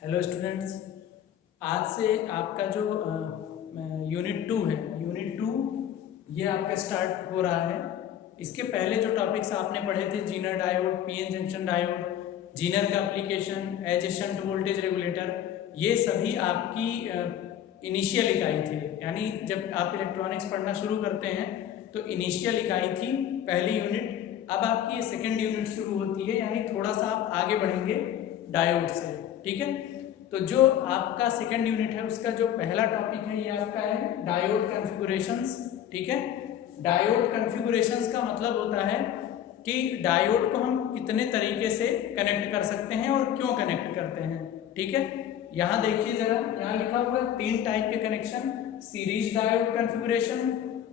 Hello students, आज से आपका जो यूनिट 2 है, यूनिट 2 ये आपका स्टार्ट हो रहा है। इसके पहले जो टॉपिक्स आपने पढ़े थे, Zener diode, PN junction diode, Zener का application, as a shunt voltage regulator, ये सभी आपकी इनिशियल इकाई थे। यानी जब आप इलेक्ट्रॉनिक्स पढ़ना शुरू करते हैं तो इनिशियल इकाई थी पहली यूनिट। अब आपकी ये सेकेंड यूनिट शुरू होती है, यानी थोड़ा सा आप आगे बढ़ेंगे डायोड से। ठीक है, तो जो आपका सेकंड यूनिट है उसका जो पहला टॉपिक है ये आपका है डायोड कॉन्फ़िगरेशंस। ठीक है, डायोड कॉन्फ़िगरेशंस का मतलब होता है कि डायोड को हम कितने तरीके से कनेक्ट कर सकते हैं और क्यों कनेक्ट करते हैं। ठीक है, यहाँ देखिए जरा, यहाँ लिखा हुआ है 3 टाइप के connection: series diode configuration,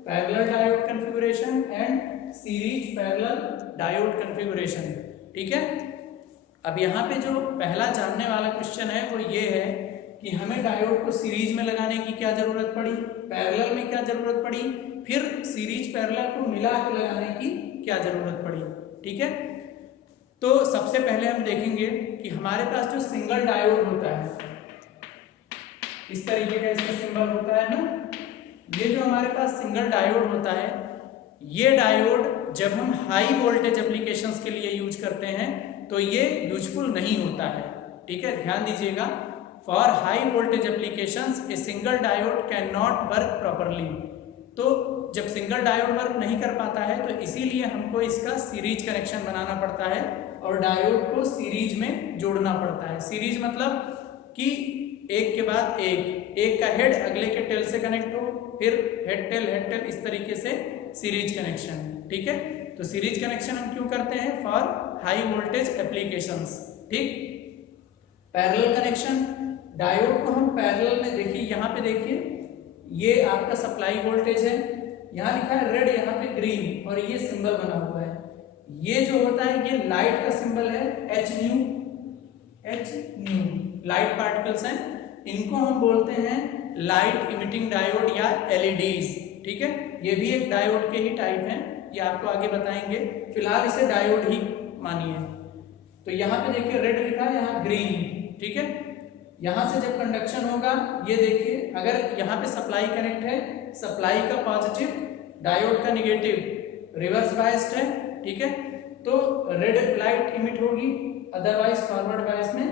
parallel diode configuration and series parallel diode configuration. ठीक है, अब यहाँ पे जो पहला जानने वाला क्वेश्चन है वो ये है कि हमें डायोड को सीरीज में लगाने की क्या जरूरत पड़ी, पैरेलल में क्या जरूरत पड़ी, फिर सीरीज पैरेलल को मिला के लगाने की क्या जरूरत पड़ी। ठीक है, तो सबसे पहले हम देखेंगे कि हमारे पास जो सिंगल डायोड होता है, इस तरीके का इसका सिंबल होता है ना, ये जो हमारे पास सिंगल डायोड होता है, ये डायोड जब हम हाई वोल्टेज एप्लीकेशंस के लिए यूज करते हैं तो ये यूजफुल नहीं होता है। ठीक है, ध्यान दीजिएगा, for high voltage applications a single diode can not work properly. तो जब सिंगल डायोड वर्क नहीं कर पाता है तो इसीलिए हमको इसका सीरीज कनेक्शन बनाना पड़ता है और डायोड को सीरीज में जोड़ना पड़ता है। सीरीज मतलब कि एक के बाद एक का हेड अगले के टेल से कनेक्ट हो, फिर हेड टेल इस तरीके से सीरीज कनेक्शन। ठीक है, तो सीरीज कनेक्शन हम क्यों करते हैं? For high voltage applications. ठीक, पैरेलल कनेक्शन, डायोड को हम पैरेलल में, देखिए यहाँ पे देखिए, ये आपका सप्लाई वोल्टेज है, यहाँ लिखा है रेड, यहाँ पे ग्रीन, और ये सिंबल बना हुआ है। ये जो होता है ये लाइट का सिंबल है, एच न्यू, लाइट पार्टिकल्स हैं, इनको हम बोलते हैं लाइट इमिटिंग डायोड या एलईडीज। ठीक है, ये भी एक डायोड के ही टाइप हैं, ये आपको आगे बताएंगे, फिलहाल इसे डायोड ही मानिए। तो यहाँ पे देखिए रेड लिखा है, यहाँ ग्रीन। ठीक है, यहाँ से जब कंडक्शन होगा, ये देखिए अगर यहाँ पे सप्लाई कनेक्ट है, सप्लाई का पॉजिटिव, डायोड का निगेटिव, रिवर्स बायस्ड है। ठीक है, तो रेड लाइट इमिट होगी, अदरवाइज फॉरवर्ड बायस में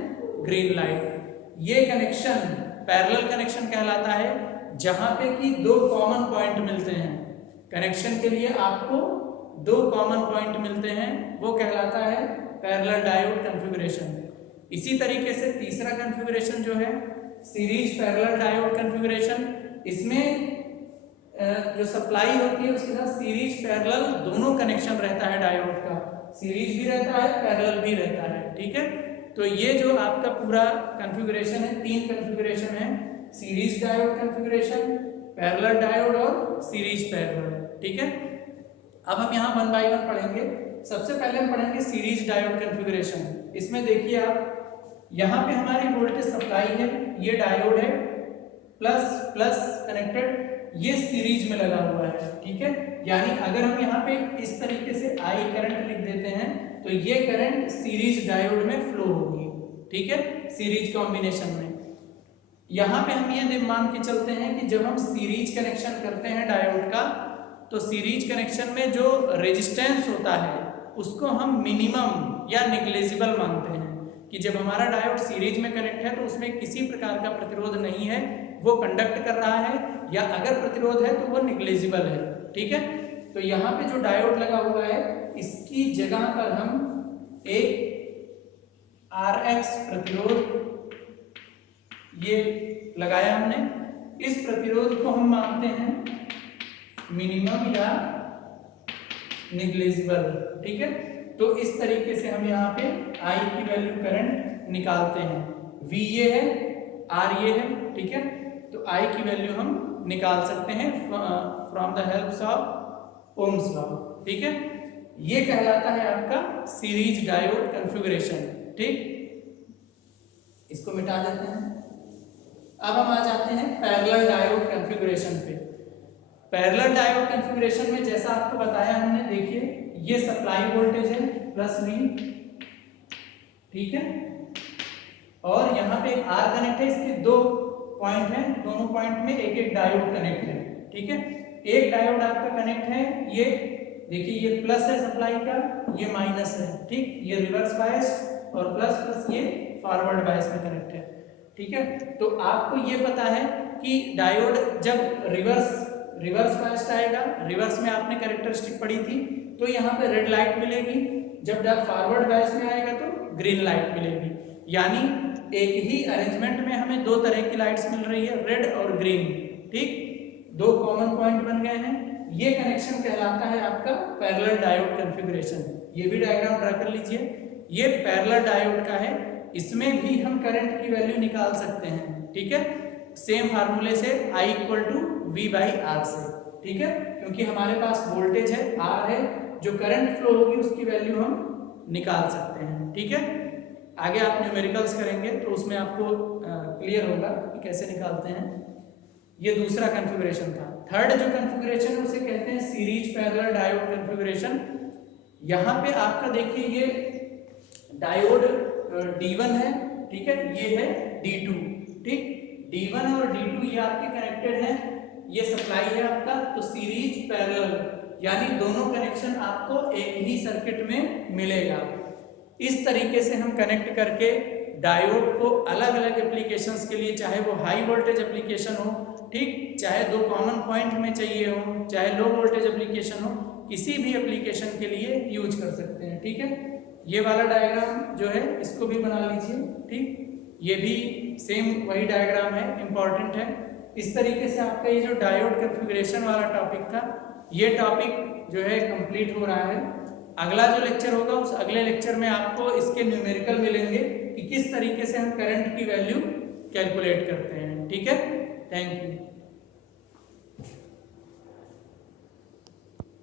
ग्रीन लाइट। ये कनेक्शन पैरेलल कनेक्शन कहलाता है, जहां पे कि 2 कॉमन पॉइंट मिलते हैं। कनेक्शन के लिए आपको 2 कॉमन पॉइंट मिलते हैं, वो कहलाता है पैरेलल डायोड कॉन्फ़िगरेशन। इसी तरीके से तीसरा कॉन्फ़िगरेशन जो है सीरीज पैरेलल डायोड कॉन्फ़िगरेशन, इसमें जो सप्लाई होती है उसके साथ सीरीज पैरेलल दोनों कनेक्शन रहता है डायोड का, सीरीज भी रहता है, पैरेलल भी रहता है। ठीक है, तो ये जो आपका पूरा कॉन्फ़िगरेशन है, 3 कॉन्फ़िगरेशन है, series diode configuration, parallel diode और सीरीज पैरेलल। ठीक है, अब हम यहाँ 1 बाय 1 पढ़ेंगे। सबसे पहले हम पढ़ेंगे सीरीज डायोड कॉन्फ़िगरेशन। इसमें देखिए आप, यहाँ पे हमारी वोल्टेज सप्लाई है, ये डायोड है, प्लस कनेक्टेड, ये सीरीज में लगा हुआ है। ठीक है, यानी अगर हम यहाँ पे इस तरीके से आई करंट लिख देते हैं तो ये करंट सीरीज डायोड में फ्लो होगी। ठीक है, सीरीज कॉम्बिनेशन में। यहाँ पे हम ये मान के चलते हैं कि जब हम सीरीज कनेक्शन करते हैं डायोड का, तो सीरीज कनेक्शन में जो रेजिस्टेंस होता है उसको हम मिनिमम या नेग्लिजिबल मानते हैं, कि जब हमारा डायोड सीरीज में कनेक्ट है तो उसमें किसी प्रकार का प्रतिरोध नहीं है, वो कंडक्ट कर रहा है, या अगर प्रतिरोध है तो वो नेग्लिजिबल है। ठीक है, तो यहाँ पे जो डायोड लगा हुआ है इसकी जगह पर हम एक RX प्रतिरोध ये लगाया हमने, इस प्रतिरोध को हम मानते हैं मिनिमम या नेग्लिजिबल। ठीक है, तो इस तरीके से हम यहाँ पे I की वैल्यू करंट निकालते हैं। V ये है, R ये है। ठीक है, तो I की वैल्यू हम निकाल सकते हैं from the help of Ohm's law. ठीक है, ये कहलाता है आपका सीरीज डायोड कॉन्फ़िगरेशन। ठीक, इसको मिटा देते हैं। अब हम आ जाते हैं पैरेलल डायोड कॉन्फ़िगरेशन पे। पैरेलल डायोड कॉन्फ़िगरेशन में जैसा आपको बताया हमने, देखिए ये सप्लाई वोल्टेज है +V। ठीक है, और यहाँ पे आर कनेक्ट है, इसके दो पॉइंट हैं, दोनों पॉइंट में एक एक डायोड कनेक्ट है। ठीक है, एक डायोड आपका कनेक्ट है, ये देखिए ये प्लस है सप्लाई का, ये माइनस है। ठीक, ये रिवर्स बायस और प्लस प्लस ये फॉरवर्ड बायस में कनेक्ट है। ठीक है, तो आपको ये पता है कि डायोड जब रिवर्स बायस्ड आएगा, रिवर्स में आपने कैरेक्टरिस्टिक पढ़ी थी, तो यहाँ पे रेड लाइट मिलेगी। जब फॉरवर्ड बायस में आएगा तो ग्रीन लाइट मिलेगी। यानी एक ही अरेंजमेंट में हमें दो तरह की लाइट्स मिल रही है, रेड और ग्रीन। ठीक, दो कॉमन पॉइंट बन गए हैं। ये कनेक्शन कहलाता है आपका पैरेलल डायोड कॉन्फ़िगरेशन। ये भी डायग्राम ड्रा कर लीजिए, ये पैरेलल डायोड का है, इसमें भी हम करंट की वैल्यू निकाल सकते हैं। ठीक है, सेम फार्मूले से I = V/R से। ठीक है, क्योंकि हमारे पास वोल्टेज है, R है, जो करंट फ्लो होगी उसकी वैल्यू हम निकाल सकते हैं। ठीक है, आगे आप न्यूमेरिकल्स करेंगे तो उसमें आपको क्लियर होगा कि कैसे निकालते हैं। ये दूसरा कॉन्फ़िगरेशन था। थर्ड जो कॉन्फ़िगरेशन है उसे कहते हैं सीरीज पैरेलल डायोड कॉन्फ़िगरेशन। यहाँ पे आपका देखिए ये डायोड D1 है, ठीक है, ये है D2। ठीक, D1 और D2 ये आपके कनेक्टेड हैं, ये सप्लाई है आपका, तो सीरीज पैरेलल यानी दोनों कनेक्शन आपको एक ही सर्किट में मिलेगा। इस तरीके से हम कनेक्ट करके डायोड को अलग अलग एप्लीकेशंस के लिए, चाहे वो हाई वोल्टेज एप्लीकेशन हो, ठीक, चाहे दो कॉमन पॉइंट में चाहिए हो, चाहे लो वोल्टेज एप्लीकेशन हो, किसी भी एप्लीकेशन के लिए यूज कर सकते हैं। ठीक है, ये वाला डायग्राम जो है इसको भी बना लीजिए। ठीक, ये भी सेम वही डायग्राम है, इंपॉर्टेंट है। इस तरीके से आपका ये जो डायोड कॉन्फ़िगरेशन वाला टॉपिक था, ये टॉपिक जो है कंप्लीट हो रहा है। अगला जो लेक्चर होगा उस अगले लेक्चर में आपको इसके न्यूमेरिकल मिलेंगे कि किस तरीके से हम करंट की वैल्यू कैलकुलेट करते हैं। ठीक है, थैंक यू।